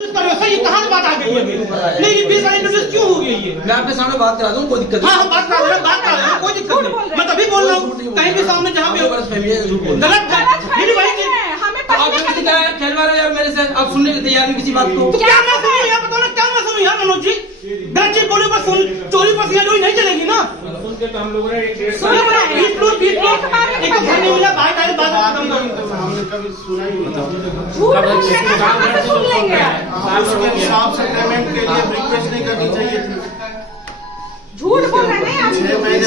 ये कहाँ से बात आ गई है? नहीं ये बेसाइड क्यों हो गई है? मैं आपके सामने बात करा दूं, कोई दिक्कत नहीं। हाँ बात कर रहे हैं, कोई दिक्कत नहीं। मैं तभी बोल रहा हूँ कहीं भी सामने जहाँ भी गलत फहमी है, झूठ बोल रहे हैं। गलत नहीं भाई आप किसी का खेलवा रहे हो यार मेरे से, आप सुनने के तैयार नहीं किसी बात को। तो क्या मैं सुनूं यार, बताओ ना क्या मैं सुनूं यार मनोज जी? गलत चीज बोले पर सुन, चोरी पर सियाजोरी नहीं चलेगी ना। हम लोग 20 लोग एक तो घर नहीं मिला, भाई तारी बात खत्म करो। हमने कभी सुना ही नहीं। झूठ बोलने का कहाँ से सुन लेंगे? उसके हिसाब से पेमेंट के लिए रिक्वेस्ट नहीं करनी चाहिए थी। झूठ बोल रहे हैं आप। 6 महीने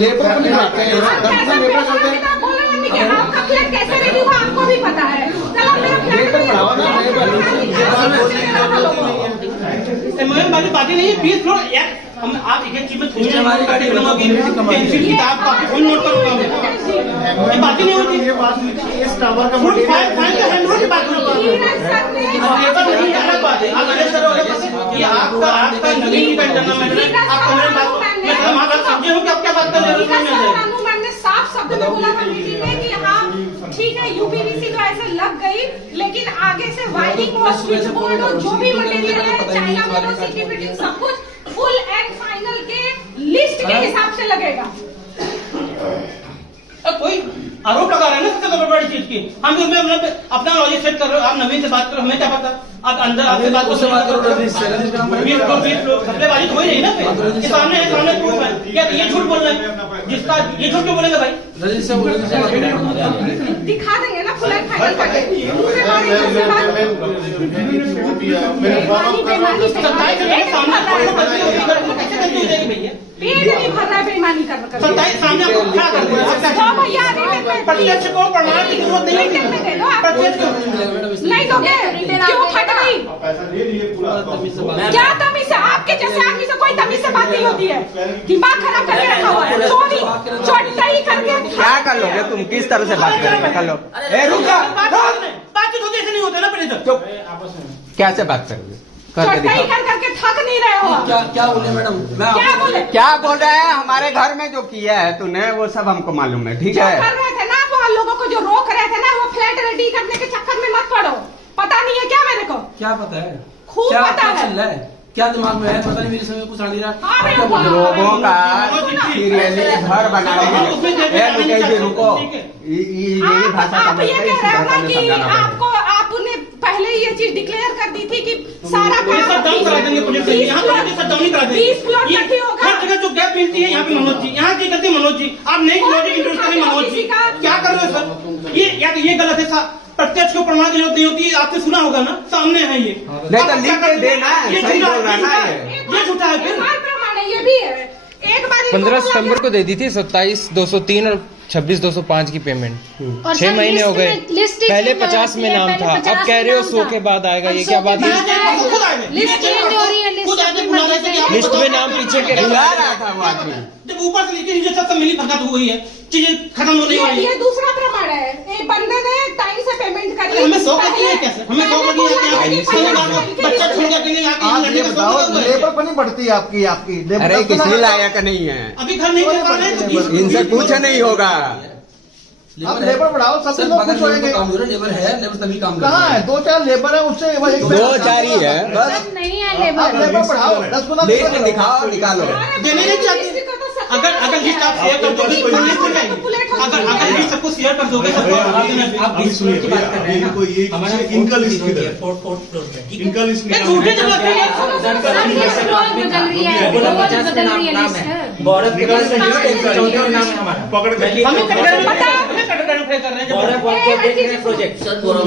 लेबर को नहीं मारते हैं, आपका फ्लैट कैसे रेडी हुआ आपको भी पता है। चलो मेरा मोहन वाली बातें नहीं है। 20 लोग यार हम आप एक चीज में थोड़ी हमारी गाड़ी पेंसिल किताब कॉपी फोन नोट करूंगा ये बातें नहीं होती। ये बात नहीं थी, इस टावर का फुल फाइल का हैंड की बात होती है। नहीं अलग बात है। आप गणेश सर ये आपका नवीन का इंटरनल मैटर आप कमरे में बात मैं हम बात समझे हूं कि आप क्या बात कर रहे हो। मैंने साफ शब्द में बोला था मीटिंग में कि हाँ ठीक है यूपीवीसी तो ऐसे लग गई, लेकिन आगे से वायरिंग और स्विच बोर्ड और जो भी मटेरियल है चाइना में सीटी फिटिंग सब कुछ फुल एंड फाइनल के लिस्ट के हिसाब से लगेगा। कोई आरोप लगा रहे हैं ना सबसे बड़ी चीज की। हम अपना लॉजिक सेट कर रहे हो, आप नवीन से बात करो, हमें क्या पता। आप अंदर आपसे बात उससे बात करो, रजनीश से, रजनीश काम करेंगे। 20 लोग सप्लेबाजी हो ही रही ना फिर। सामने है, सामने प्रूफ है। क्या ये झूठ बोल रहे हैं? जिसका ये झूठ क्यों बोलेगा भाई? रजनीश से बोलो, रजनीश से बात करेंगे। दिखा देंगे ना फुल एंड फाइनल करके। मुझसे बात पेट नहीं भर रहा है बेईमानी कर 27 सामने आपको खड़ा कर दिया। भैया प्रत्यक्ष को प्रमाण की जरूरत नहीं है। प्रत्यक्ष को नहीं दोगे क्यों फट गई? पैसा ले लिए पूरा। क्या तमीज से आपके जैसे आदमी से कोई तमीज से बात नहीं होती है। दिमाग खराब करके रखा हुआ है। चोरी चोरी करके क्या कर लोगे तुम? किस तरह से बात करोगे? कर लो। ए रुक जा, बातचीत होती ऐसे नहीं होता ना पहले तो। कैसे बात करोगे? चोटाई कर करके थक नहीं रहे हो। क्या बोले मैडम? क्या बोले? क्या बोल रहे हैं? हमारे घर में जो किया है तूने वो सब हमको मालूम है, ठीक जो है? कर रहे थे ना वो लोगों को जो रोक रहे थे ना वो फ्लैट रेडी करने के चक्कर में मत पड़ो। पता नहीं है क्या मेरे को? क्या पता है? खूब क्या पता है। चल रहा है? क्या दिमाग में है? पता नहीं, मेरे समय कुछ आ नहीं रहा। हाँ, आप क्या बोल रहे हो? लोगों का सीरियसली घर बना रहे हैं। रुको, यही भाषा आप ये कह रहे हो ना कि आपको आपने पहले ये चीज डिक्लेयर कर दी थी कि सारा शटडाउन करा देंगे पुलिस से। यहाँ तो शटडाउन नहीं करा देंगे। 20 प्लॉट इकट्ठी होगा। हर जगह जो गैप मिलती है यहाँ पे मनोज जी, यहाँ की गलती मनोज जी। आप नई लॉजिक इंट्रोड्यूस करें मनोज जी। क्या कर रहे हो सर? ये या तो ये गलत है। प्रत्यक्ष को प्रमाण की जरूरत नहीं होती है। आपने सुना होगा ना, सामने है ये। नहीं तो लिख के देना, सही बोल रहा ना ये झूठा है फिर। प्रमाण है ये भी है। एक बार 15 सितंबर को दे दी थी 27,203 और 26,205 की पेमेंट। 6 महीने हो गए। पहले 50 में नाम था, अब कह रहे हो 100 के बाद आएगा। ये क्या बात है? लिस्ट चेंज हो रही है। लिस्ट में नाम पीछे के बुला रहा था वो आदमी। जब ऊपर से नीचे नीचे सब मिली भगत हुई है, चीजें खत्म होने वाली ये है। दूसरा प्रमाण है। एक बंदे ने टाइम से पेमेंट कर ली। हमें 100 करती है कैसे? हमें 100 करती है क्या? बच्चा छोड़ के नहीं आप आके ये बताओ लेबर पर नहीं बढ़ती आपकी लेबर अरे किसी लायक नहीं है, अभी घर नहीं कर पा रहे तो 20 इनसे कुछ नहीं होगा। आप लेबर बढ़ाओ, सब सर लोग बगल खुश में होंगे। काम हो रहा है, लेबर है, लेबर तभी काम कर कहाँ है? 2-4 लेबर है, उससे वही 2-4 ही है बस। नहीं है आप लेबर बढ़ाओ, 10 गुना लिस्ट दिखाओ, निकालो। देने नहीं चाहते। अगर लिस्ट आप शेयर कर दोगे तो लिस्ट हो जाएगी। अगर लिस्ट सबको शेयर कर दोगे सबको आप 20 फ्लोर की बात कर रहे हैं ना? ये हमारा इनका लिस्ट किधर है? 4th फ्लोर पे, ठीक है? इनका लिस्ट ये झूठे जवाब है। गौरव के पास 14 नाम है हमारा। पकड़ के हमें कर रहे हैं गौरव आप जो देख रहे हैं प्रोजेक्ट,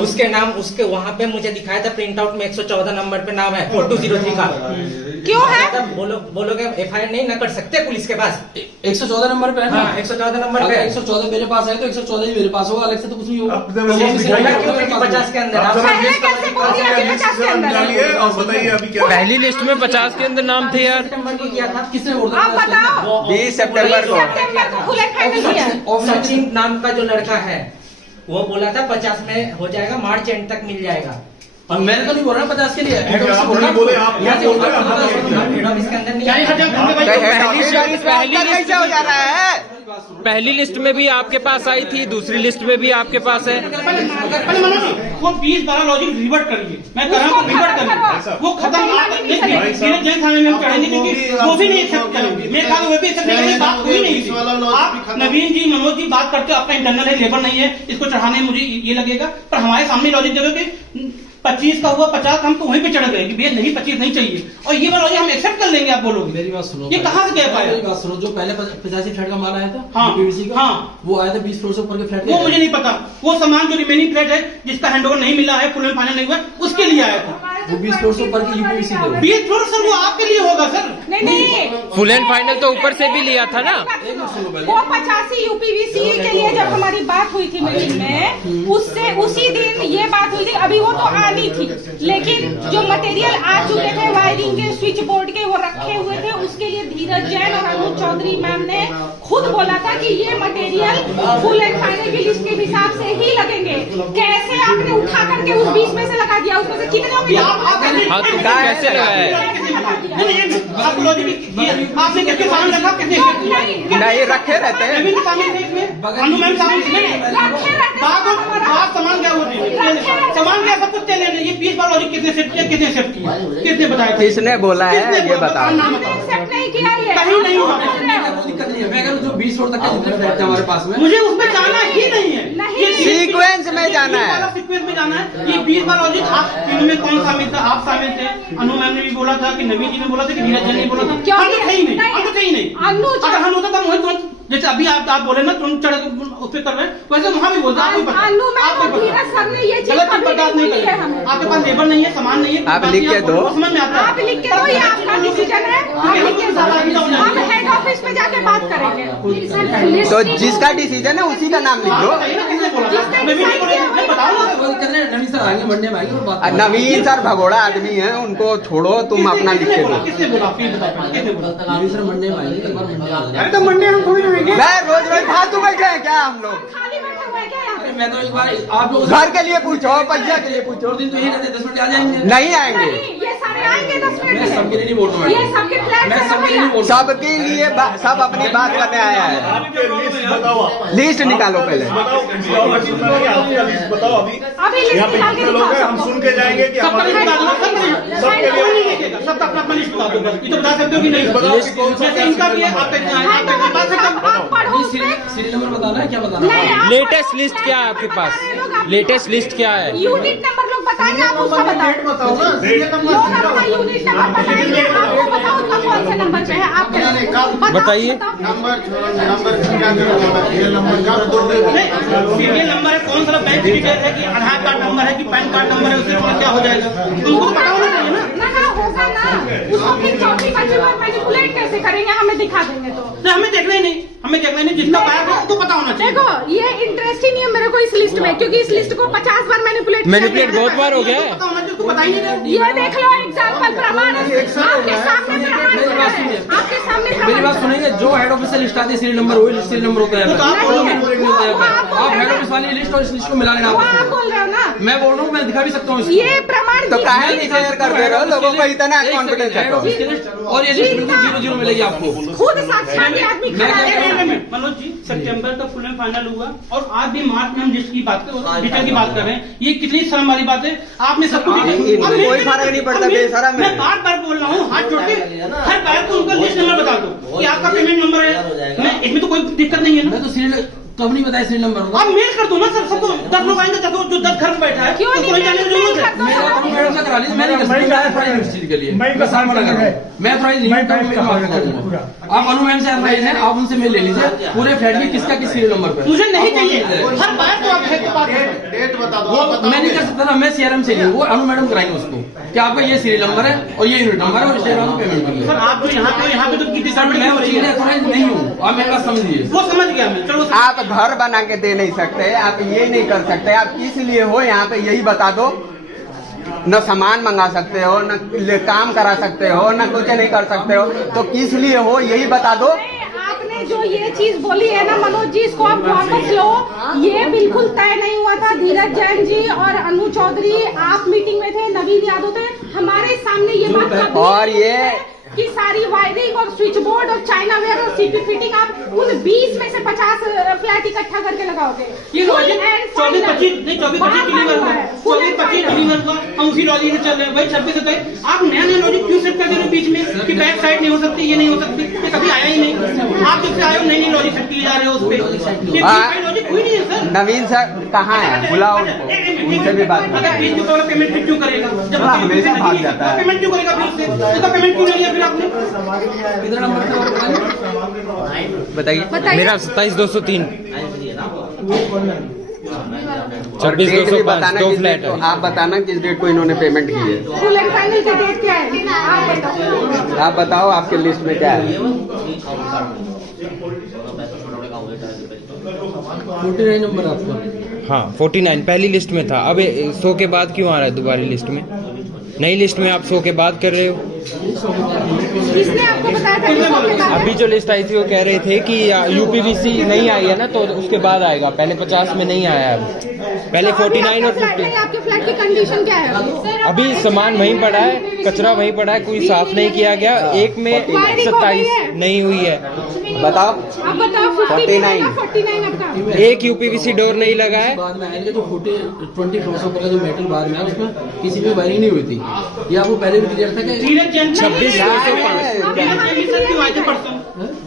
उसके नाम उसके वहाँ पे मुझे दिखाया था प्रिंट आउट में 114 नंबर पे नाम है 4203 का। क्यों है? बोलोगे FIR नहीं ना कर सकते पुलिस के पास? 114 नंबर पे है ना? हाँ 114 नंबर पे। 114 मेरे पास है तो 114 ही मेरे पास होगा, अलग से तो कुछ नहीं होगा। 50 के अंदर आप पहले कैसे बोल दिया कि 50 के अंदर है? और बताइए अभी क्या पहली लिस्ट में 50 के अंदर नाम थे यार। सितंबर को किया था। किसने बोला? आप बताओ। 20 सितंबर को सितंबर को फुल एंड फाइनल किया। सचिन नाम का जो लड़का है वो बोला था 50 में हो जाएगा, मार्च एंड तक मिल जाएगा। और मैंने तो नहीं बोल रहा 50 के लिए हेड आप ऑफिस बोल नहीं रहा बोले, आप यहाँ से बोल बोल रहे रहा हैं, हेड ऑफिस के अंदर नहीं क्या ये हर जगह धंधे कैसे हो जा रहा है? पहली लिस्ट में भी आपके पास आई थी, दूसरी लिस्ट में भी आपके पास है। पहले मनोज जी, वो 20-12 लॉजिक रिवर्ट करिए, मैं कर रहा हूँ रिवर्ट करिए, वो खत्म धीरे जैन थाने में हम चढ़ेंगे क्योंकि वो भी नहीं एक्सेप्ट करेंगे। मेरे ख्याल वो भी एक्सेप्ट करेंगे, बात हुई नहीं थी। आप नवीन जी मनोज जी बात करते हो, आपका इंटरनल है, लेबर नहीं है, इसको चढ़ाने में मुझे ये लगेगा, पर हमारे सामने लॉजिक दे दो कि 25 का हुआ 50, हम तो वहीं पे चढ़ गए कि भैया नहीं 25 नहीं चाहिए, और ये वाला हम एक्सेप्ट कर लेंगे। आप बोलोगे मेरी बात सुनो, ये कहाँ से कह पाया? मेरी बात सुनो, जो पहले 85 फ्लैट का माल आया था हाँ, यूपीवीसी का, हाँ, वो आया था 20 फ्लोर से ऊपर के फ्लैट। वो मुझे नहीं पता। वो सामान जो रिमेनिंग फ्लैट है जिसका हैंडओवर नहीं मिला है, फुल एंड फाइनल नहीं हुआ, उसके लिए आया था। वो 20 फ्लोर से ऊपर की यूपीवीसी थे। 20 फ्लोर सर वो आपके लिए होगा सर। नहीं फुल एंड फाइनल तो ऊपर से भी लिया था ना। वो 85 यूपीवीसी के लिए जब हमारी बात हुई थी मीटिंग में, उससे उसी दिन ये बात हुई थी। अभी वो तो आनी थी, लेकिन जो मटेरियल आ चुके थे वायरिंग के, स्विच बोर्ड के, वो रखे हुए थे, उसके लिए धीरज जैन और अनु चौधरी मैम ने खुद बोला था कि ये मटेरियल फुल एंड फाइनल की लिस्ट के हिसाब से ही लगेंगे। कैसे आपने उठा करके उस 20 में से लगा दिया? उसमें से कितने हाँ तो कैसे लगाया? आपने किसके सामने रखा? किसने नहीं रखे रहते हैं। नवीन सामने थे इसमें, अनु मैम सामने बात सामान क्या होती है? सामान क्या सब कुछ चले। ये 20 बार लॉजिक किसने सेट किया, किसने सेट किया, किसने बताया? किसने बोला है ये बताओ। एक्सेप्ट नहीं किया ये कहीं नहीं हुआ। दिक्कत नहीं है, मैं अगर जो 20 फ्लोर तक के जितने फ्लैट थे हमारे पास में, मुझे उसमें जाना ही नहीं है। नहीं। सीक्वेंस में जाना है। सीक्वेंस में जाना है। ये 20 बार लॉजिक आप तीनों में कौन शामिल था? आप शामिल थे, अनु मैम ने भी बोला था, कि नवीन जी ने बोला था, कि धीरज जैन ने बोला था। क्यों? हम तो थे ही नहीं, हम तो थे ही नहीं। अगर हम होता था वही तुरंत, जैसे अभी आप बोले ना तुरंत चढ़ उस पर कर रहे हैं, वैसे वहाँ भी बोलता। आपको पता, अनु मैम आपको और पता। धीरज सर ने ये चीज गलत कभी बर्दाश्त नहीं नहीं की है करेंगे। हमें। आपके पास लेबर नहीं है, सामान नहीं है, आप लिख के दो। समझ में आता है। आप लिख के दो, ये आपका डिसीजन है। आप लिख के दो, हम हेड ऑफिस में जाके बात करेंगे। तो जिसका डिसीजन है उसी का नाम लिख दो। किसने बोला? नवीन जी बोले, मैं बताऊँ ना। वो कर रहे हैं, नवीन सर आएंगे मंडे में आएंगे और बात नवीन सर भगोड़ा आदमी है, उनको छोड़ो, तुम अपना लिख के दो। किसने बोला? आप ये बताओ, किसने बोला? नवीन सर मंडे में आएंगे, कल बार मंडे में आएंगे। अरे तो मंडे हम थोड़ी रहेंगे। मैं रोज रोज फालतू बैठे हैं क्या हम लोग? खाली बैठे हुए हैं क्या यहाँ पे? मैं तो एक बार आप लोग घर के लिए पूछो, पैसा के लिए पूछो। 2 दिन तो यही रहते, 10 मिनट आ जाएंगे। नहीं आएंगे। नहीं, ये सारे आएंगे 10 मिनट मैं में। सबके लिए नहीं बोल रहा हूँ, ये सबके फ्लैट मैं है सबके लिए नहीं बोल रहा हूँ। सबके लिए सब अपनी बात करने आया है। आपके लिस्ट बताओ, आप लिस्ट निकालो पहले। बताओ, आपका लिस्ट बताओ अभी। अभी लिस्ट यहाँ पे निकाल के कितने लोग हैं, हम दिखाओ सुन के जाएंगे कि सबका हमारे लिस्ट बता दो, सबके लिए नहीं लिखेगा, सबका अपना अपना लिस्ट बता दो बस। ये तो बता सकते हो कि नहीं? बताओ कि कौन सा जैसे इनका भी है, आपका इतना है, आपका इतना बात सकते आप पढ़ो उस पे। सीरियल नंबर बताना है, क्या बताना नहीं, है? आप लेटेस्ट लिस्ट क्या है आपके पास? लेटेस्ट लिस्ट क्या है? यूनिट नंबर लोग बताएंगे, आप उसका डेट बताओ। बताओ ना। सीरियल नंबर लोग अपना यूनिट नंबर बताएंगे, आपको बताओ तो कौन से नंबर पे है आपके। बताइए। नंबर क्या करोगे? सीरियल नंबर क्या दो? सीरियल नंबर है, कौन सा बैंक डिटेल है, कि आधार कार्ड नंबर है, कि पैन कार्ड नंबर है, उससे क्या हो जाएगा? तुमको पता होना चाहिए ना। ना होगा ना, उसको फिर चौथी पांचवी बार मैनिपुलेट कैसे करेंगे? हमें दिखा देंगे तो। तो हमें देखना ही नहीं, हमें देखना ही नहीं। जिसका पाया था उसको पता होना चाहिए। देखो, ये इंटरेस्ट ही नहीं है मेरे को इस लिस्ट में, क्योंकि इस लिस्ट को 50 बार मैनिपुलेट बहुत बार हो गया है। पता होना चाहिए, उसको पता ही नहीं है। ये देख लो एग्जाम्पल, प्रमाण आपके सामने प्रमाण है, आपके सामने मेरी प्रमाण बात सुनेंगे, जो हेड ऑफिस से लिस्ट आती है सीरियल नंबर, वही सीरियल नंबर होता है। तो आप बोलो, बोलो, नहीं होता है। आप हेड ऑफिस वाली लिस्ट और इस लिस्ट को मिला लेना वो आप आपस बोल रहे हो ना। में। मैं बोल रहा हूँ, मैं दिखा भी सकता हूँ इसको। ये प्रमाण तो काहे जी- नहीं शेयर कर दे रहे हो? लोगों को इतना कॉन्फिडेंस है तो। और ये लिस्ट बिल्कुल 0-0 मिलेगी आपको। खुद साक्षात आदमी खड़ा है। मनोज जी, सितंबर का फुल एंड फाइनल हुआ, और आज भी मार्च में हम लिस्ट की बात कर, डिटेल की बात कर रहे हैं। ये कितनी शर्म वाली बात है। आपने सब कुछ कोई फर्क नहीं पड़ता, बेशरम है। मैं बार बार बोल रहा हूँ, हाथ जोड़ के हर बार को उनका लिस्ट नंबर बता दो कि आपका पेमेंट नंबर है। मैं इसमें तो कोई दिक्कत नहीं है ना। मैं तो सीरियल कब नहीं बताया सीरियल नंबर होगा। आप मेल कर दो ना सर, सबको 10 लोग आएंगे, जो 10 घर में बैठा है, क्यों उसको नहीं जाने की जरूरत है। मेल कर दो? मैडम से करा लीजिए, मैं नहीं कर सकता, मैं अथॉराइज इस चीज के लिए। मैं साल मना कर रहा हूँ, मैं अथॉराइज नहीं हूँ, मैं आपको करूंगा। आप अनु मैम से अथॉराइज हैं, आप उनसे मेल ले लीजिए पूरे फ्लैट में किसका किस सीरियल नंबर पे। मुझे नहीं चाहिए, हर बार तो आप है बात है। डेट बता दो। वो मैं नहीं कर सकता ना, मैं सीआरएम से नहीं, वो अनु मैडम कराएंगे उसको कि आपका ये सीरियल नंबर है और ये यूनिट नंबर है और स्टेट बैंक पेमेंट करिए। सर आप जो यहाँ पे तो कितनी सर मैं उस चीज में अथॉराइज नहीं हूँ, आप मेरे पास समझिए। वो समझ गया मैं, चलो आप घर बना के दे नहीं सकते, आप ये नहीं कर सकते। आप किस लिए हो यहाँ पे यही बता दो। न सामान मंगा सकते हो, न काम करा सकते हो, न कुछ नहीं कर सकते हो, तो किस लिए हो यही बता दो। आपने जो ये चीज बोली है ना मनोज जी, इसको आप वापस लो। ये बिल्कुल तय नहीं हुआ था। धीरज जैन जी और अनु चौधरी आप मीटिंग में थे, नवीन यादव थे, हमारे सामने ये बात कभी और नहीं ये है कि सारी वायरिंग और स्विच बोर्ड और चाइना वेयर और सीपी फिटिंग आप उन 20 में से 50 फ्लैट इकट्ठा करके लगाओगे। ये लॉजिक 24-25 नहीं 24-25 क्लीनर हुआ, 24-25 क्लीनर हुआ, हम उसी लॉजिक से चल रहे हैं भाई। 26-27 आप नया लॉजिक क्यों सेट कर दे रहे हो बीच में कि बैक साइड नहीं हो सकती, ये नहीं हो सकती, ये कभी आया ही नहीं। आप जब से आए हो नई लॉजिक सेट किए जा रहे हो उस पर, लॉजिक कोई नहीं है सर। नवीन सर कहाँ है, बुलाओ उनको, उनसे भी बात करो। अगर फीस वाला पेमेंट क्यों करेगा जब हमेशा भाग जाता है। पेमेंट क्यों करेगा फिर उससे, उसका पेमेंट क्यों नहीं लिया फिर आपने? कितना नंबर बताइए। मेरा 27-203 और डेट भी 26-205 बताना 2 किस फ्लैट डेट को, है। आप बताना किस डेट को इन्होंने पेमेंट की है। फुल एंड फाइनल का डेट क्या है आप बताओ। आप बताओ आपके लिस्ट में क्या है। 49 नंबर आपका। हाँ 49 पहली लिस्ट में था। अब 100 के बाद क्यों आ रहा है दोबारा लिस्ट में? नई लिस्ट में आप 100 के बाद कर रहे हो। किसने आपको बताया था कि 100 के बाद? अभी जो लिस्ट आई थी वो कह रहे थे कि यूपीवीसी नहीं आई है ना, तो उसके बाद आएगा। पहले 50 में नहीं आया है, पहले 49 और 50। आपके फ्लैट की कंडीशन क्या है? अभी सामान वहीं पड़ा है, कचरा वहीं पड़ा है, कोई साफ नहीं किया गया। एक में 27 नहीं हुई है। बताओ आप बताओ 49 आपका एक यूपीवीसी डोर नहीं लगा है। बाद में आएंगे जो 20 क्रॉसओवर का जो मेटल बार में है उसमें किसी में वायरिंग नहीं हुई थी। ये आपको पहले भी क्लियर था कि धीरज जैन 26-205 क्यों आए थे परसों?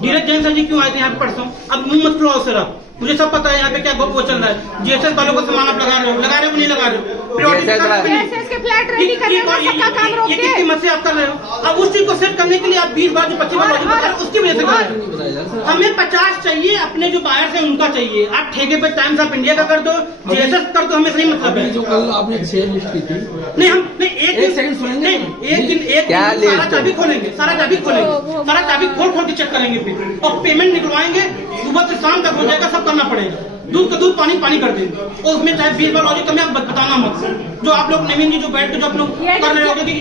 धीरज जैन सर जी क्यों आए थे यहाँ पे परसों? अब मुंह मत खुलाओ सर, आप मुझे सब पता है यहाँ पे क्या वो चल रहा है। जीएसएस वालों को सामान आप लगा रहे हो कि नहीं लगा रहे हो? जीएसएस के फ्लैट रेडी करने में सबका काम रोक ये के किस कीमत से आप कर रहे हो? अब उस चीज को सेट करने के लिए आप 20 बार जो 25 बार लॉजिक बता रहे हो उसकी वजह से कर रहे हो। बताया सर। हमें 50 चाहिए, अपने जो बायर्स है उनका चाहिए। आप ठेके पे टाइम्स ऑफ इंडिया का कर दो, जीएसएस कर दो, हमें सही मतलब अभी है। जो कल आपने 6 लिस्ट की थी, नहीं हम नहीं एक सेकंड सुनेंगे। एक क्या दिन सारा लिस्ट? चाबी खोलेंगे, सारा चाबी खोल के चेक करेंगे फिर, और पेमेंट निकलवाएंगे। सुबह से शाम तक हो जाएगा, सब करना पड़ेगा। दूध का दूध पानी कर देंगे, और उसमें चाहे 20 बार लॉजिक कमी आप बताना मत। जो आप लोग नवीन जी जो बैठ के जो आप लोग कर रहे होगे कि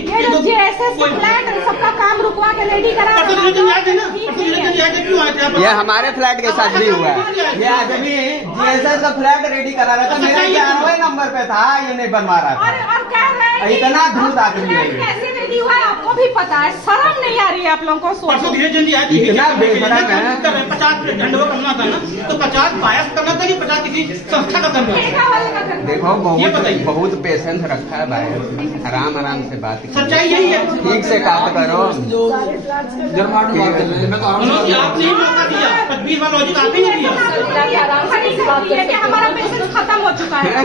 जीएसएस के फ्लैट सबका काम रुकवा के रेडी करा। परसों धीरज जैन आए थे ना, परसों धीरज जैन आए थे, क्यों आए थे आप? ये हमारे फ्लैट के साथ भी हुआ है। ये आदमी जीएसएस का फ्लैट रेडी करा रहा था, मेरा 11वें नंबर पे था, ये नहीं बनवा रहा था। और कह रहे हैं इतना धूत आदमी है ये। कैसे रेडी हुआ है आपको भी पता है, शर्म नहीं आ रही है आप लोगों को? परसों धीरज जैन जी आए थे, इतना बेशरम है। 50 झंडों करना था ना, तो 50 बायस करना था कि 50 किसी संस्था का करना था? ठेका वाले का करना। देखो ये बताइए। बहुत पेशेंस रखा है भाई, आराम से बात करो। सच्चाई यही है। ठीक से काम करो। जो जरमाट में बात कर रहे हैं, मैं तो आराम मनोज जी से आपने ही मौका दिया, 25 बार लॉजिक आप ही नहीं दिया। कि हमारा मैसेज खत्म हो चुका है।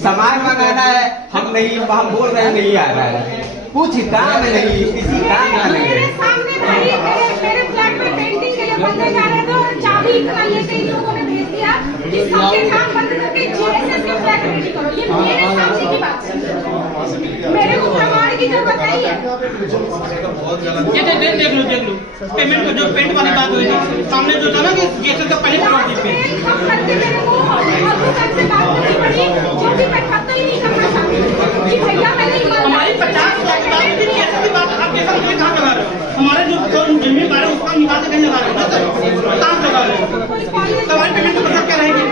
सामान मंगाना है, हम बोल रहे हैं नहीं आ रहा है। कुछ काम नहीं, किसी काम का नहीं मेरे है। सामने भाई मेरे फ्लैट में पेंटिंग के लिए बंदे जा रहे थे और चाबी इतना लेके इन लोगों ने भेज दिया कि सबके काम बंद करके जीएसएस के फ्लैट रेडी करो। ये मेरे सामने की बात है, मेरे को प्रमाण की जरूरत नहीं है। ये देख लो पेमेंट का जो पेंट वाली बात हुई थी, सामने जो था ना कि जीएसएस का पहले प्रोडक्ट पे हम करके मेरे को अभी से बात करनी पड़ी, जो भी मैं खत्म ही नहीं करना चाहती कि भैया मैंने हमारी 50 लाख की ऐसी बात आप जैसा मुझे कहाँ लगा रहे हो? हमारे जो जिम्मेदार है उसका निकाल के कहीं लगा रहे हो, कहाँ लगा रहे हो? हमारी पेमेंट का मतलब क्या रहेगी?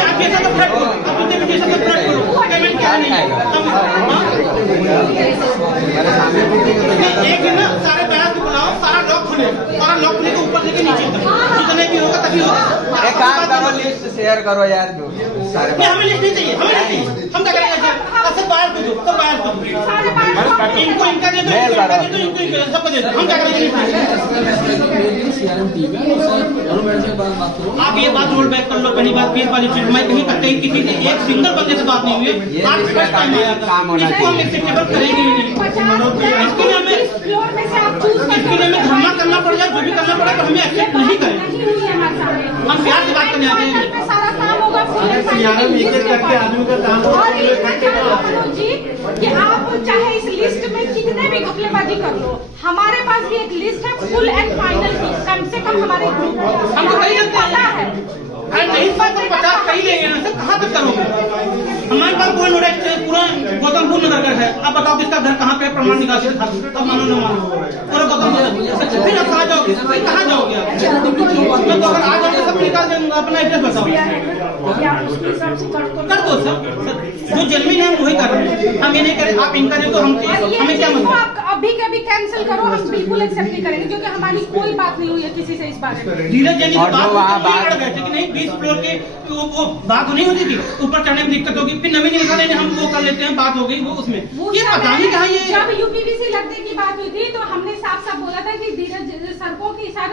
आप जैसा तो फ्लैट करो, आप जैसा तो फ्लैट करो, पेमेंट क्या नहीं एक दिन ना सारे बैरक को बुलाओ, सारा लॉक खुले तो ऊपर लेके नीचे तक जितने भी होगा तभी होगा। एक काम करो, लिस्ट शेयर करो यार, जो सारे नहीं हमें लिस्ट नहीं चाहिए, हम क्या करेंगे? सब बाहर को दो, सब बाहर को दो। इनको इनका दे दो, इनको सबको दे दो, हम क्या करेंगे? CRM टीम है, उससे दोनों मैनेजर के बारे में बात करो। आप ये बात रोल बैक कर लो। पहली बात फिर वाली चीज मैं कहीं करते ही किसी से एक सिंगल बंदे से बात नहीं हुई है। आज फर्स्ट टाइम आया था, इसको हम एक्सेप्टेबल करेंगे ही नहीं। इसके लिए हमें धरना करना पड़ जाए, जो भी करना पड़े, पर हमें एक्सेप्ट नहीं करें। हम प्यार से बात करने आते हैं। सारा काम होगा जी कि आप चाहे इस लिस्ट में कितने भी घपलेबाजी कर लो, हमारे पास भी एक लिस्ट है फुल एंड फाइनल की, कम से कम हमारे ग्रुप हम तो कहीं पता है। अरे नहीं 50 कहीं लेंगे ना सर, कहाँ तक करोगे? हमारे पास गौतम पूर्ण पूरा गौतम पूर्ण नगर का है। अब बताओ किसका घर कहाँ पे प्रमाण निकासी था, अब मानो न मानो पूरा गौतम। फिर आप कहाँ जाओगे, फिर कहाँ जाओगे आप? तो अगर आ जाओगे सब निकाल देंगे, अपना एड्रेस बताओ कर दो सर। जो जेनविन है वही कर रहे हैं, हम ये नहीं करें। आप इनका नहीं तो हमें क्या मतलब? आप अभी के अभी कैंसिल करो, हम बिल्कुल एक्सेप्ट नहीं करेंगे क्योंकि हमारी कोई बात नहीं हुई है किसी से इस बारे में। धीरज जैन की बात बैठे कि नहीं 20 फ्लोर के वो बात नहीं होती थी, ऊपर चढ़ने में दिक्कत होगी, फिर नवीन निकाले हम वो कर लेते हैं, बात हो गई वो उसमें ये पता नहीं कहाँ ये। जब यूपीवीसी लगने की बात हुई थी तो हमने साफ साफ बोला था कि धीरज सर को कि सर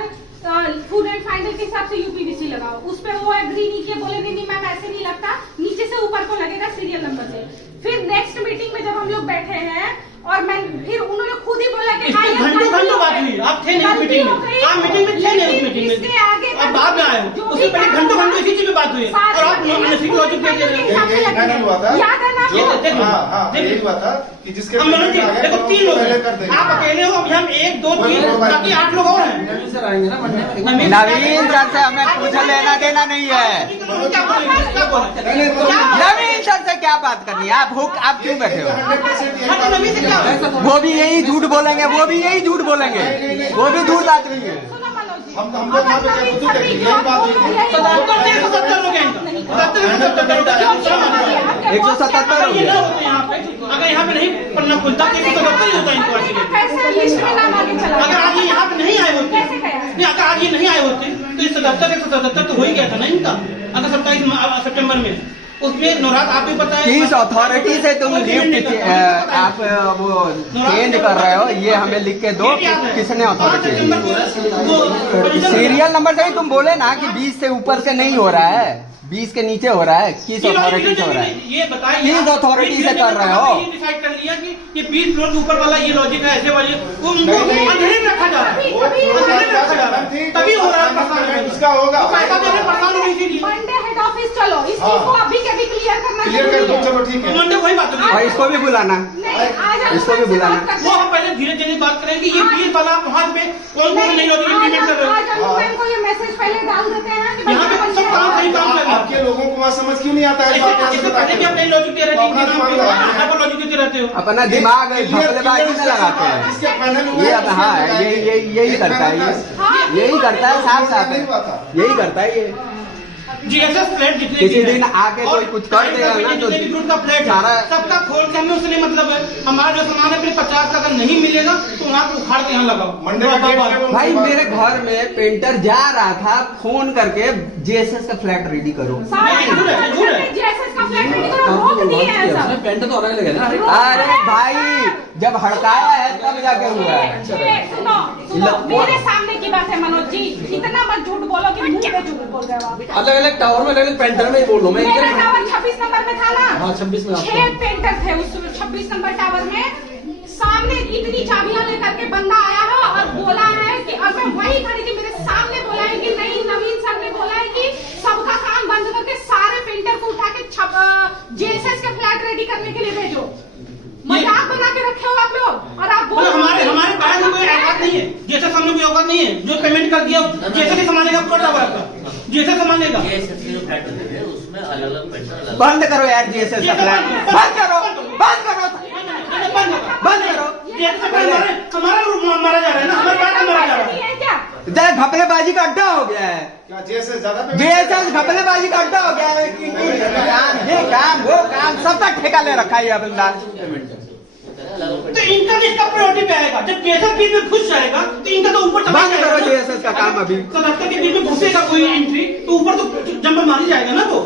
फूड एंड फाइनल के हिसाब से यूपीवीसी लगाओ। उस पर वो एग्री नहीं किए, बोले नहीं मैम ऐसे नहीं लगता, नीचे से ऊपर को लगेगा सीरियल नंबर से। फिर नेक्स्ट मीटिंग में जब हम लोग बैठे हैं और मैं फिर उन्होंने खुद ही बोला कि हाँ घंटों बात हुई, आप थे नहीं मीटिंग में, आप मीटिंग में थे नहीं उस मीटिंग में, आप बाद में आए हो, उससे पहले घंटों इसी चीज में बात हुई और आप लॉजिक दे रहे हो। याद है ना? यही हुआ था कि जिसके देखो 3 लोग आप अकेले हो, अब हम 1 2 3 बाकी 8 लोग और हैं। नवीन सर से हमें कुछ लेना देना नहीं है। नवीन सर से क्या बात करनी है? आप क्यों बैठे हो? वो भी यही झूठ बोलेंगे, वो भी यही झूठ बोलेंगे, वो भी झूठ आदमी है। हम लोग वहाँ पे यही बात हुई थी। 177 लोग हैं, 177 हो गया। अगर यहाँ पे नहीं पन्ना खुलता 177 ही होता है इनको। अगर आज ये यहाँ पे नहीं आए होते, अगर आज ये नहीं आए होते तो इस 177 तो हो ही गया था ना इनका। अगर 27 सितंबर में उसमें नौरात आप भी बताएं किस अथॉरिटी से तुम लिफ्ट आप वो चेंज कर रहे हो, ये हमें लिख के दो। किसने अथॉरिटी दी? सीरियल नंबर से ही तुम बोले ना कि 20 से ऊपर से नहीं हो रहा है, 20 के नीचे हो रहा है। किस अथॉरिटी से हो रहा है? ये बताइए, किस अथॉरिटी से कर रहे हो? डिसाइड कर लिया कि ये 20 फ्लोर के ऊपर वाला ये लॉजिक है, ऐसे वाले वो अंधेरे में रखा जा रहा है, अंधेरे में रखा जा रहा है, तभी हो रहा है परेशान। इसका होगा पैसा देने परेशान हो इसीलिए मंडे हेड ऑफिस चलो, इस चीज को अभी के अभी क्लियर करना क्लियर कर दो, चलो ठीक है। मंडे वही बात और इसको भी बुलाना, इसको भी बुलाना। वो हम पहले धीरे धीरे बात करेंगे। ये 20 वाला वहाँ पे कौन कौन नहीं लॉजिक इम्प्लीमेंट कर रहे हैं, को ये मैसेज पहले डाल देते हैं कि यहाँ पे सब काम सही काम कर रहे हैं। आपके लोगों को वहाँ समझ क्यों नहीं आता है? इससे पहले भी आप नहीं लॉजिक दे रहे थे, यहाँ पर लॉजिक देते रहते हो। अपना दिमाग घपलेबाजी में लगाते हैं। ये हाँ यही करता है, यही करता है, साफ साफ है, यही करता है ये। जीएसएस फ्लैट जितने किसी दिन आके कोई कुछ कर देगा ना तो ग्रुप का फ्लैट सारा सबका खोल के हमें उसने मतलब है हमारा जो सामान है फिर 50 का अगर नहीं मिलेगा तो वहाँ पे उखाड़ के यहाँ लगाओ। भाई मेरे घर में पेंटर जा रहा था, फोन करके जेएसएस का फ्लैट रेडी करो। पेंटर तो अलग है ना। अरे भाई जब हड़काया है तब जाके हुआ है। सुनो मेरे सामने की बात है मनोज जी, इतना मत झूठ बोलो कि मुंह पे झूठ बोल रहे हो। अलग अलग टावर में अलग पेंटर में ही बोल रहा हूँ मैं। मेरा टावर 26 नंबर में था ना। हाँ 26 में 6 पेंटर थे उस 26 नंबर टावर में। सामने इतनी चाबियां लेकर के बंदा आया है और बोला है कि और मैं वही खड़ी थी, मेरे सामने बोला है कि नहीं नवीन सर ने बोला है कि सबका काम बंद करके सारे पेंटर को उठा के जेएसएस के फ्लैट रेडी करने के लिए भेजो। मजाक बना के रखे हो आप लोग और आप बोलो हमारे पास कोई औकात नहीं है, जैसे सामने कोई औकात नहीं है जो पेमेंट कर दिया जैसे भी संभालेगा पूरा टावर का जैसे संभालेगा। बंद करो यार जेएसएस का फ्लैट, बंद करो बंद करो बंद करो। हमारा मारा जा रहा है ना, हमारे पास मारा जा रहा है क्या? जरा घपलेबाजी का अड्डा हो गया है। क्या जेएसएस ज्यादा जेएसएस घपलेबाजी का अड्डा हो गया है। ये काम वो काम सबका ठेका ले रखा है ये बंदा। तो इनका इसका प्रायोरिटी पे आएगा जब जेएसएस बीच में घुस जाएगा तो इनका तो ऊपर बंद करो जेएसएस का काम अभी। सदस्य के बीच में घुसेगा कोई एंट्री तो ऊपर तो जंप मारी जाएगा ना वो।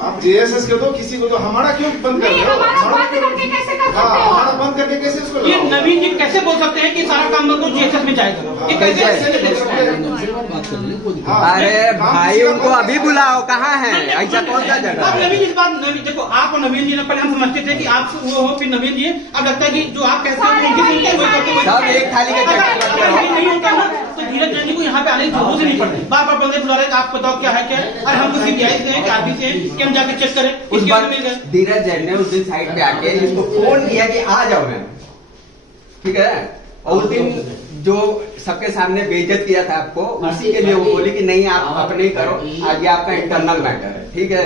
आप जेएसएस के दो किसी को तो हमारा क्यों बंद कर रहे हो? हमारा बंद करके कैसे कर सकते हो? हमारा बंद करके कैसे उसको ये नवीन जी कैसे बोल सकते हैं कि सारा काम बंद को जेएसएस में जाएगा? ये कैसे? अरे भाई उनको अभी बुलाओ, कहाँ है? ऐसा कौन सा जगह अब है? नवीन इस बात नवीन देखो आप और नवीन जी ने पहले हम समझते थे कि आप वो हो फिर नवीन जी अब लगता है कि जो आप कहते हैं उनकी सुनते हैं सब एक थाली के चक्कर में अगर नहीं होता ना तो धीरज जैन जी को यहाँ पे आने की जरूरत ही नहीं पड़ती। बार बार बंदे बुला रहे हैं आप बताओ क्या है क्या है, और हम सीबीआई से हैं कि आरबी से हैं कि हम जाके चेक करें। उस बार धीरज जैन ने उस दिन साइड पे आके इसको फोन किया कि आ जाओ मैम, ठीक है। और उस दिन जो सबके सामने बेइज्जत किया था आपको, उसी के लिए वो बोली कि नहीं आप अपने ही करो, आगे आपका इंटरनल मैटर है, ठीक है।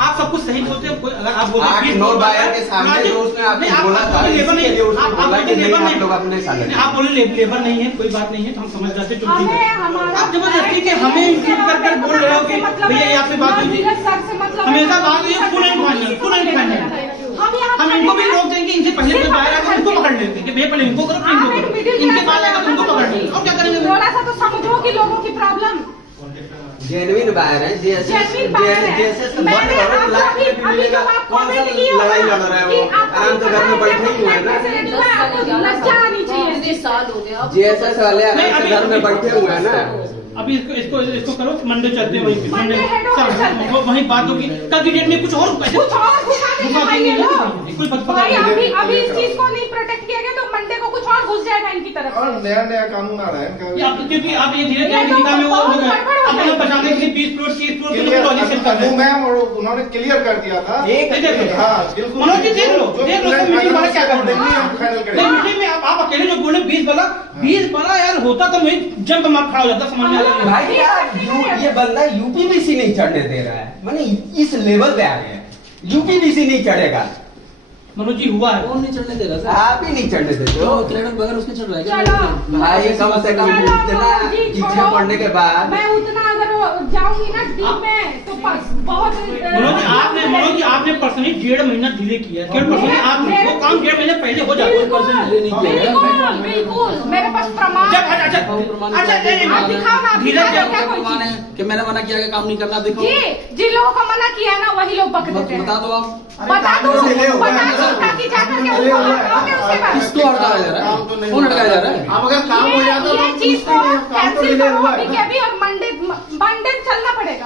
आप सब कुछ सही बोलते हैं। अगर आप बोलते आठ नौ बायर के सामने जो उसने आपको बोला था, लेबर नहीं, इसके लिए उसने आप बोला कि नहीं, लेबर आप नहीं, लोग अपने साथ नहीं, आप बोले लेबर नहीं है, कोई बात नहीं है, तो हम समझ जाते हैं, चुप ठीक है। हमारा आप जबरदस्ती के हमें इंक्लूड कर बोल रहे हो कि भैया ये आपसे बात हुई थी, हमेशा बात हुई है, full and final, full and final. हम इनको भी रोक देंगे, इनसे पहले से बाहर आकर इनको पकड़ लेते हैं कि भैया पहले इनको करो, फिर इनको करो, इनके पास आकर तुमको पकड़ लेंगे, और क्या करेंगे? थोड़ा सा तो समझो कि लोगों की प्रॉब्लम जेन्युइन बायर है, जैसे मैंने लाइफ में भी मिलेगा, कौन सा लड़ाई लड़ रहे हो, आराम से घर में बैठे ही हुए हैं ना। लज्जा आनी चाहिए। साल हो गया अब जीएसएस वाले आराम से घर में बैठे हुए हैं ना। अभी इसको करो, मंडे चलते हैं वहीं पे, मंडे हेड ऑफिस चलते हैं। वहीं बात होगी। कल की डेट में कुछ और घुसा देंगे लोग। कोई पता भाई नहीं। अभी इस चीज को नहीं प्रोटेक्ट किया गया तो मंडे को कुछ और घुस जाएगा इनकी तरफ और से। नया नया कानून आ रहा है क्योंकि आप ये धीरे धीरे निकाह में वो हो गए, अपने बचाने के लिए 20 फ्लोर 30 फ्लोर के लोग लॉजिक सेट कर रहे हैं। मैम, और उन्होंने क्लियर कर दिया था। हाँ बिल्कुल। मनोज जी देख लो मीटिंग वाला क्या कर रहे हैं। फाइनल नहीं, करेंगे। मीटिंग में आप अकेले जो बोले 20 वाला यार होता तो मैं जंप मार खड़ा हो जाता, समझ में आ रहा है। भाई यार ये बंदा यूपीवीसी नहीं चढ़ने दे रहा है, माने इस लेवल पे आ गया, यूपीवीसी नहीं चढ़ेगा। मनोज जी हुआ है, कौन नहीं चढ़ने देगा सर? आप ही नहीं चढ़ने देते हो क्लेडन बगैर उसके चढ़ रहा है क्या? चलो भाई, कम से कम चलो, इतना जी, पीछे छोड़ो। पड़ने के बाद मैं उतना अगर जाऊंगी ना डीप में तो बहुत मनोज जी आपने पर्सनली 1.5 महीना डिले किया है। 1.5 पर्सनली आपने वो काम 1.5 महीने पहले हो जाता है। बिल्कुल बिल्कुल मेरे पास प्रमाण है। अच्छा आप दिखाओ ना, आप धीरज दिखाओ जी, क्या कोई प्रमाण चीज? है कि मैंने मना किया कि काम नहीं करना, देखो जी जिन लोगों को मना किया है ना वही लोग बक देते हैं। बता दो आप। बता दो ताकि जाकर के उनको हटाओगे उसके बाद। किसको अटकाया जा रहा काम तो है? नहीं कौन हुआ। अटकाया जा रहा है? अब अगर काम हो जाता ये तो चीज को काम तो कैंसिल डिले करो हुआ अभी है। के अभी और मंडे चलना पड़ेगा।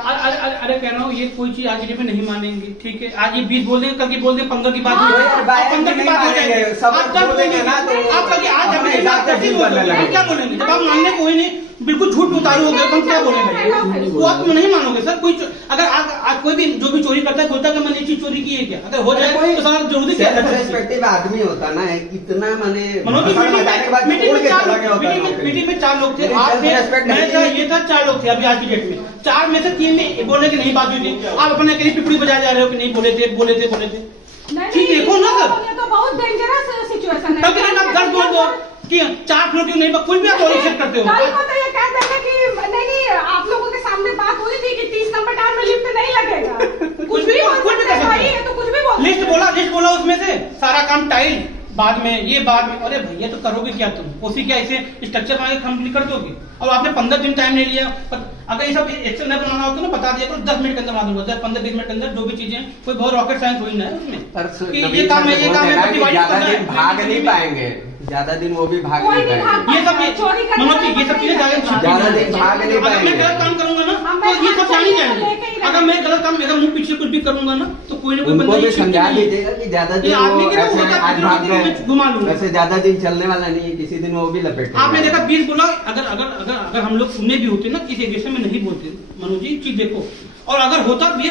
अरे कह रहा हूँ ये कोई चीज आज की डेट में नहीं मानेंगे, ठीक है? आज ये 20 बोल देंगे, कल की बोल देंगे 15 की बात हाँ, हो यार, बाहर 15 की नहीं बात हो मानेंगे, जाएगी। सब आप कल बोलेंगे ना तो आप कल आज अपने अपने हिसाब से डील करने लगेंगे। क्या बोलेंगे? जब आप मानने को ही नहीं, बिल्कुल झूठ पे उतारू हो गए तो हम क्या बोलेंगे? वो आप नहीं मानोगे सर। कोई अगर आज कोई भी जो भी चोरी करता है बोलता है कि मैंने ये चीज चोरी की है क्या? अगर हो जाए तो सारा जरूरी क्या सेल्फ रेस्पेक्टिव आदमी होता ना, इतना माने मनोज जी मीटिंग में 4 लोग थे। आप थे, मैं था, ये था, 4 लोग थे अभी आज की डेट में। 4 में से 3 में बोलने की नहीं बात हुई थी। आप अपने के लिए पिपड़ी बजा जा रहे हो कि नहीं बोले थे। ठीक देखो ना सर, ये तो बहुत डेंजरस सिचुएशन है। कल के दिन आप 10 बोल दो कि 4 फ्लोर क्यों नहीं, कुछ भी आप चेक करते हो। कल को तो ये कह देंगे कि नहीं आप लोगों के सामने बात हुई थी कि 30 नंबर टावर में लिफ्ट नहीं लगेगा। कुछ भी बोल सकते हैं भाई, ये तो कुछ भी बोल लिस्ट बोला उसमें से सारा काम टाइल बाद में। अरे भैया तो करोगे क्या तुम? उसी क्या ऐसे स्ट्रक्चर बना के कंप्लीट कर दोगे? और आपने 15 दिन टाइम ले लिया। अगर ये सब एक्शन नहीं बनाना होता ना, बता दिया करो 10 मिनट के अंदर बना दूंगा। 15-20 मिनट के अंदर जो भी चीजें, कोई बहुत रॉकेट साइंस हुई ना है उसमें कि ये काम है ज्यादा दिन भाग नहीं पाएंगे, ज्यादा दिन वो भी भाग कोई नहीं नहीं पाएंगे। भाग ये सब मनोज जी ये सब चीजें ज्यादा दिन भाग नहीं अगर मैं पाएंगे। गलत काम करूंगा ना तो ये सब जान ही जाएंगे। अगर मैं गलत काम, मेरा मुंह पीछे कुछ भी करूंगा ना तो कोई ना कोई उनको बंदा भी ये समझा सीखेगा। दीजिएगा कि ज्यादा दिन ये वो आदमी की ना ऐसे होता है, आज कितने भाग दिन में घुमा लूंगा। गए, वैसे ज्यादा दिन चलने वाला नहीं है, किसी दिन वो भी लपेट आपने देखा 20 बोला। अगर हम लोग सुनने भी होते ना किसी एग्रेशन में नहीं बोलते मनोज जी, चीज देखो। और अगर होता भी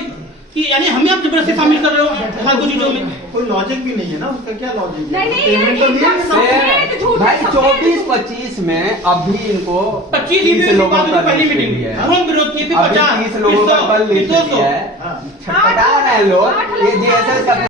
कि यानी हमें आप जबरदस्ती शामिल कर रहे हो हर कुछ चीजों में, कोई लॉजिक भी नहीं है ना उसका। क्या लॉजिक है? नहीं, पेमेंट तो नहीं है। से भाई 24-25 में अभी इनको 25 लोगों बाद पर पहली लिस्ट मीटिंग दी है। हम विरोध किए थे, अभी 50 30 लोगों पर लिस्ट दी है। हाँ। छटपटा रहे हैं लोग, ये जैसे